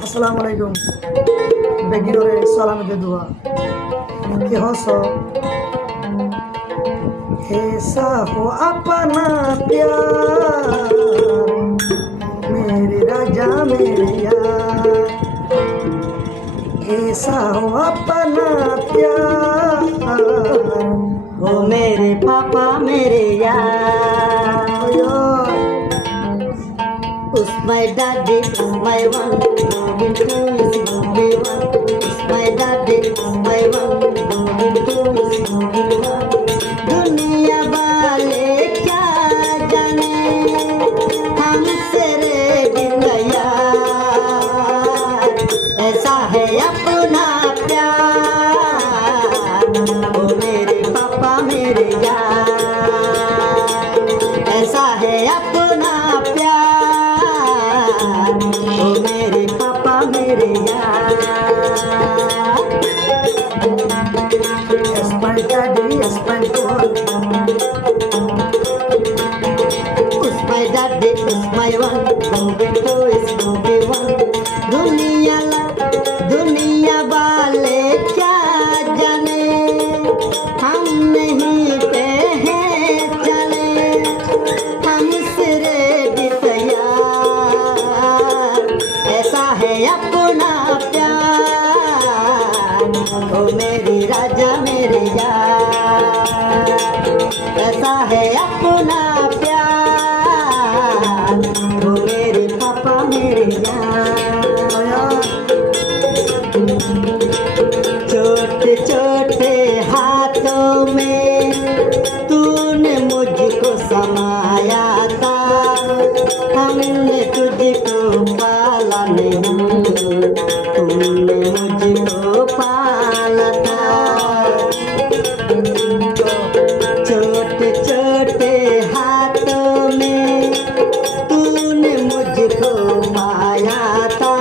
আসসালামু আলাইকুম বেগিরে সালাম দে দুয়া কি হসো ऐसा हो अपना प्यार मेरे राजा मेरे यार ऐसा हो अपना प्यार ओ मेरे पापा मेरे यार Who's my daddy, who's my one, going to is only one. Who's my daddy, who's my one, going to is only one. दुनिया वाले क्या जाने हमसे रे जिंदया ऐसा है अपना प्यार ओ मेरे पापा मेरे यार ऐसा है अपना प्यार ओ मेरे पापा मेरे यार Yes, my daddy, yes, my boy. Who's my daddy, who's my one, going to is only one. दुनिया वाले क्या जाने हम नहीं पे हैं चले हम सिरे तैयार ऐसा है अपना प्यार ओ मेरी राजा मेरे यार ऐसा है अपना प्यार ओ मेरे पापा मेरे यार छोटे छोटे हाथों में तूने मुझको समाया था हमने तुझको पाला नहीं तूने मुझको पाला था छोटे छोटे हाथों में तूने मुझको पाया था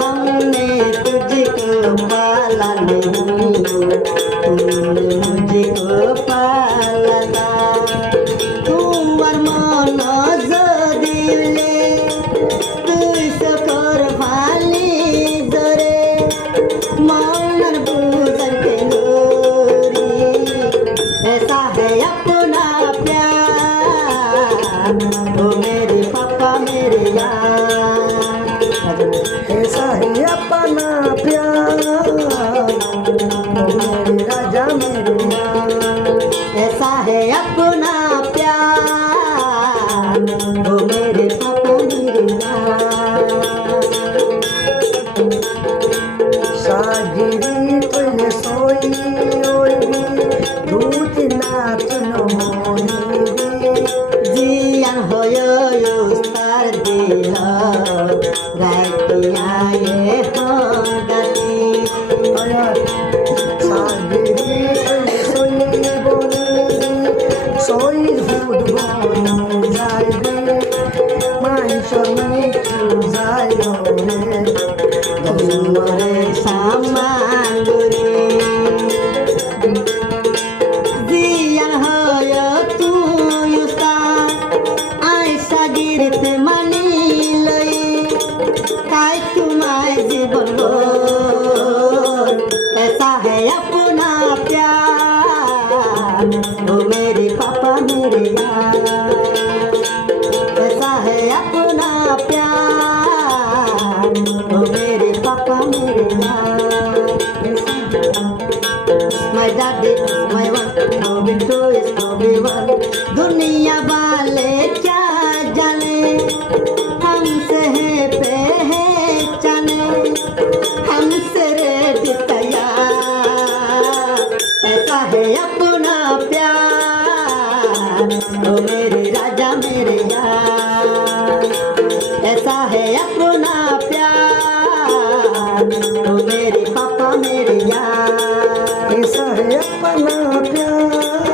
हमने तुझको पाला नहीं तूने मुझको पाला था তোমার মন দিলে তুই সকর ভালি জরে মনের বুঝর के गोरी ऐसा है अपना प्यार ओ मेरे पापा मेरे यार ऐसा ही अपना प्यार ओ मेरे राजा मेरे यार ऐसा है अपना प्यार ओ मेरे पापा मेरे यार सागिरी तुझे सोई ओई दूध ना तुनो मोनी जियान होयो उस्तार दिल रातिया ये हो गती सागिरी तुझे सोई बोनी सोई दूध बोनी जाएगी मांसनी तू जायो रे तुम्हारे सामांगुरी जियान होयो तू उस्तार आयसा गिरते मानी लई काय तुम्हारे जीवन भर ऐसा है अपना प्यार ओ मेरे पापा मेरे यार ऐसा है अपना प्यार ओ मेरे पापा मेरे यार My daddy is my one, going to is only one. दुनिया वाले क्या जाने हमसे है पे है जाने हमसे रेडी तैयार ऐसा है अपना प्यार ओ मेरे राजा मेरे यार ऐसा है अपना प्यार ओ मेरे पापा मेरे यार ऐसा है अपना प्यार